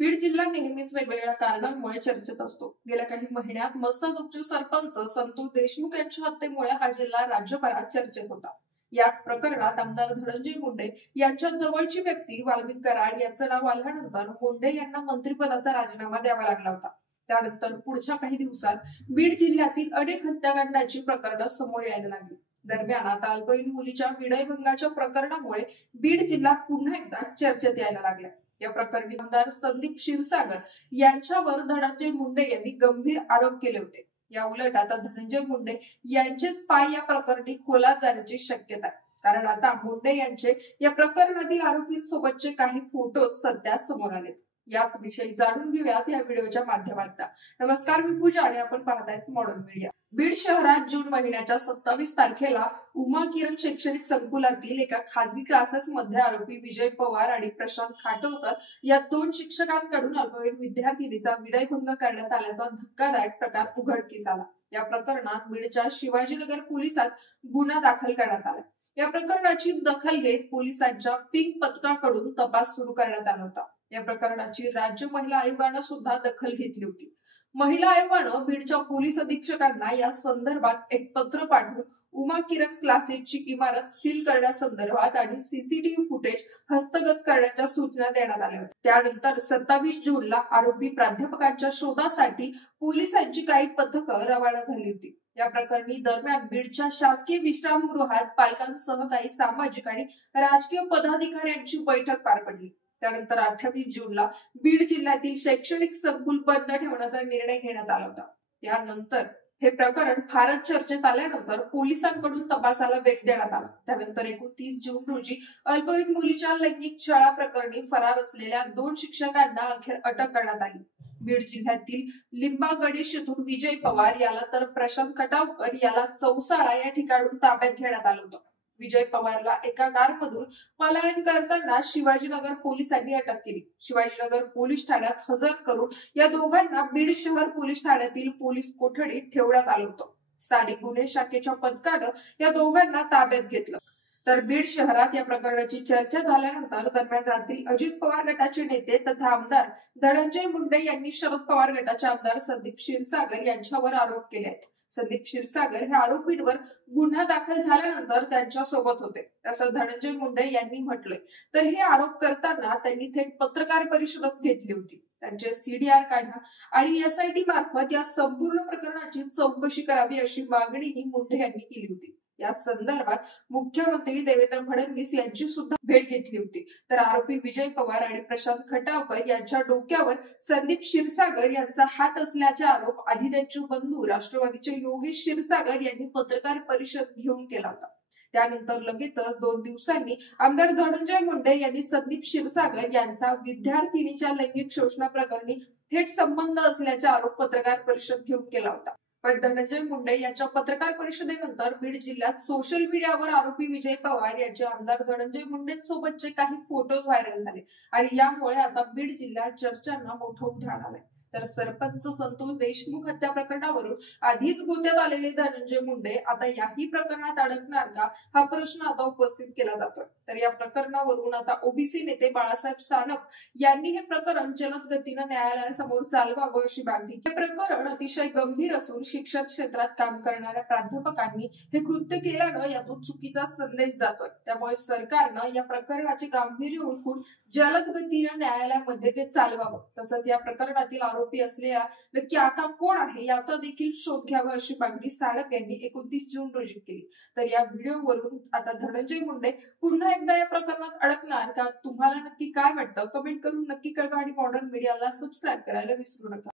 बीड जिल्हा नेहमीच वेगवेगळ्या कारणांमुळे चर्चेत असतो। गेल्या काही महिन्यात मस्साजोगचे सरपंच संतोष देशमुख यांच्या हत्येमुळे हा जिल्हा राज्यभरात चर्चेत होता। याच प्रकरणात आमदार धनंजय मुंडे यांच्या जवळची व्यक्ती वाल्मिक कराड यांचं नाव आल्यानंतर मुंडे यांना मंत्रिपदाचा राजीनामा द्यावा लागला होता। त्यानंतर पुढच्या काही दिवसात बीड जिल्ह्यातील अनेक हत्याकांडाची प्रकरणं समोर यायला लागली। दरम्यान आता अल्पवयीन मुलीच्या विनयभंगाच्या प्रकरणामुळे बीड जिल्हा पुन्हा एकदा चर्चेत यायला लागला। या प्रकरणी आमदार संदीप क्षीरसागर यांच्यावर धनंजय मुंडे यांनी गंभीर आरोप केले होते। या उलट आता धनंजय मुंडे यांचेच पाय या प्रकरणी खोलात जाण्याची शक्यता आहे, कारण आता मुंडे यांचे या प्रकरणातील आरोपींसोबतचे काही फोटो सध्या समोर आले। याच विषयी जाणून घेऊयात या व्हिडिओच्या माध्यमातून। नमस्कार, मी पूजा आणि आपण पाहतायत मॉडर्न मीडिया। बीड शहरात जून महिन्याच्या 27 तारखेला उमा किरण शैक्षणिक संकुलातील एका खासगी क्लासेसमध्ये आरोपी विजय पवार आणि प्रशांत खाटोकर या दोन शिक्षकांकडून अल्पवयीन विद्यार्थिनीचा विनयभंग करण्यात आल्याचा धक्कादायक प्रकार उघडकीस आला। या प्रकरणात बीडच्या शिवाजीनगर पोलिसात गुन्हा दाखल करण्यात आला। या प्रकरणाची दखल घेत पोलिसांच्या पिंक पथकाकडून तपास सुरू करण्यात आला होता। या प्रकरणाची राज्य महिला आयोगानं सुद्धा दखल घेतली होती। महिला आयोगानं बीडच्या पोलीस अधीक्षकांना या संदर्भात एक पत्र पाठवून उमा किरण क्लासेसची इमारत सील करण्यासंदर्भात आणि सीसीटीव्ही फुटेज हस्तगत करण्याच्या सूचना देण्यात आल्या होत्या। त्यानंतर 27 जूनला आरोपी प्राध्यापकांच्या शोधासाठी पोलिसांची काही पथकं रवाना झाली होती। या प्रकरणी दरम्यान बीडच्या शासकीय विश्रामगृहात पालकांसह काही सामाजिक आणि राजकीय पदाधिकाऱ्यांची बैठक पार पडली। त्यानंतर 28 जूनला बीड जिल्ह्यातील शैक्षणिक संकुल बंद ठेवण्याचा निर्णय घेण्यात आला होता। त्यानंतर हे प्रकरण फारच चर्चेत आल्यानंतर पोलिसांकडून तपासाला वेग देण्यात आला। त्यानंतर 29 जून रोजी अल्पवयीन मुलीच्या लैंगिक छळा प्रकरणी फरार असलेल्या दोन शिक्षकांना अखेर अटक करण्यात आली। बीड जिल्ह्यातील लिंबा गणेश येथून विजय पवार याला तर प्रशांत खटावकर याला चौसाळा या ठिकाणून ताब्यात घेण्यात आलं होतं। विजय पवारला एका कारमधून पलायन करताना शिवाजीनगर पोलिसांनी अटक केली। शिवाजीनगर पोलीस ठाण्यात हजर करून या दोघांना बीड शहर पोलीस ठाण्यातील पोलीस कोठडीत ठेवण्यात आलं होतं। स्थानिक गुन्हे शाखेच्या पथकानं या दोघांना ताब्यात घेतलं। तर बीड शहरात या प्रकरणाची चर्चा झाल्यानंतर दरम्यान रात्री अजित पवार गटाचे नेते तथा आमदार धनंजय मुंडे यांनी शरद पवार गटाचे आमदार संदीप क्षीरसागर यांच्यावर आरोप केले आहेत। संदीप क्षीरसागर हे आरोपींवर गुन्हा दाखल झाल्यानंतर त्यांच्या सोबत होते, असं धनंजय मुंडे यांनी म्हटलंय। तर हे आरोप करताना त्यांनी थेट पत्रकार परिषदच घेतली होती। त्यांचे सीडीआर काढा आणि एसआयटी मार्फत या संपूर्ण प्रकरणाची चौकशी करावी अशी मागणीही मुंडे यांनी केली होती। या संदर्भात मुख्यमंत्री देवेंद्र फडणवीस यांची सुद्धा भेट घेतली होती। तर आरोपी विजय पवार आणि प्रशांत खटावकर यांच्या डोक्यावर संदीप क्षीरसागर यांचा हात असल्याचे आरोप आधी त्यांचे बंधू राष्ट्रवादीचे योगेश क्षीरसागर यांनी पत्रकार परिषद घेऊन केला होता। त्यानंतर लगेचच 2 दिवसांनी आमदार धनंजय मुंडे यांनी संदीप क्षीरसागर यांचा विद्यार्थिनीच्या लैंगिक शोषणाप्रकरणी थेट संबंध असल्याचे आरोप पत्रकार परिषद घेऊन केला होता। पण धनंजय मुंडे यांच्या पत्रकार परिषदेनंतर बीड जिल्ह्यात सोशल मीडियावर आरोपी विजय पवार यांचे आमदार धनंजय मुंडेंसोबतचे काही फोटो व्हायरल झाले आणि यामुळे आता बीड जिल्ह्यात चर्चांना मोठं उधाण आलंय। तर सरपंच संतोष देशमुख हत्या प्रकरणावरून आधीच गोत्यात आलेले धनंजय मुंडे आता याही प्रकरणात अडकणार का, हा प्रश्न आता उपस्थित केला जातोय। तर या प्रकरणावरून आता ओबीसी नेते बाळासाहेब सानप यांनी हे प्रकरण जलद गतीने न्यायालयासमोर चालवावं अशी मागणी। हे प्रकरण अतिशय गंभीर असून शिक्षण क्षेत्रात काम करणाऱ्या प्राध्यापकांनी हे कृत्य केल्यानं यातून चुकीचा संदेश जातोय। त्यामुळे सरकारनं या प्रकरणाचे गांभीर्य ओळखून जलद गतीने न्यायालयामध्ये ते चालवावं। तसंच या प्रकरणातील आरोपी असलेला नक्की आका कोण आहे याचा देखील शोध घ्यावा अशी मागणी सानप यांनी 29 जून रोजी केली। तर या व्हिडिओवरून आता धनंजय मुंडे पुन्हा एकदा या प्रकरणात अडकणार का, तुम्हाला नक्की काय वाटतं कमेंट करून नक्की कळवा आणि मॉडर्न मीडियाला सबस्क्राईब करायला विसरू नका।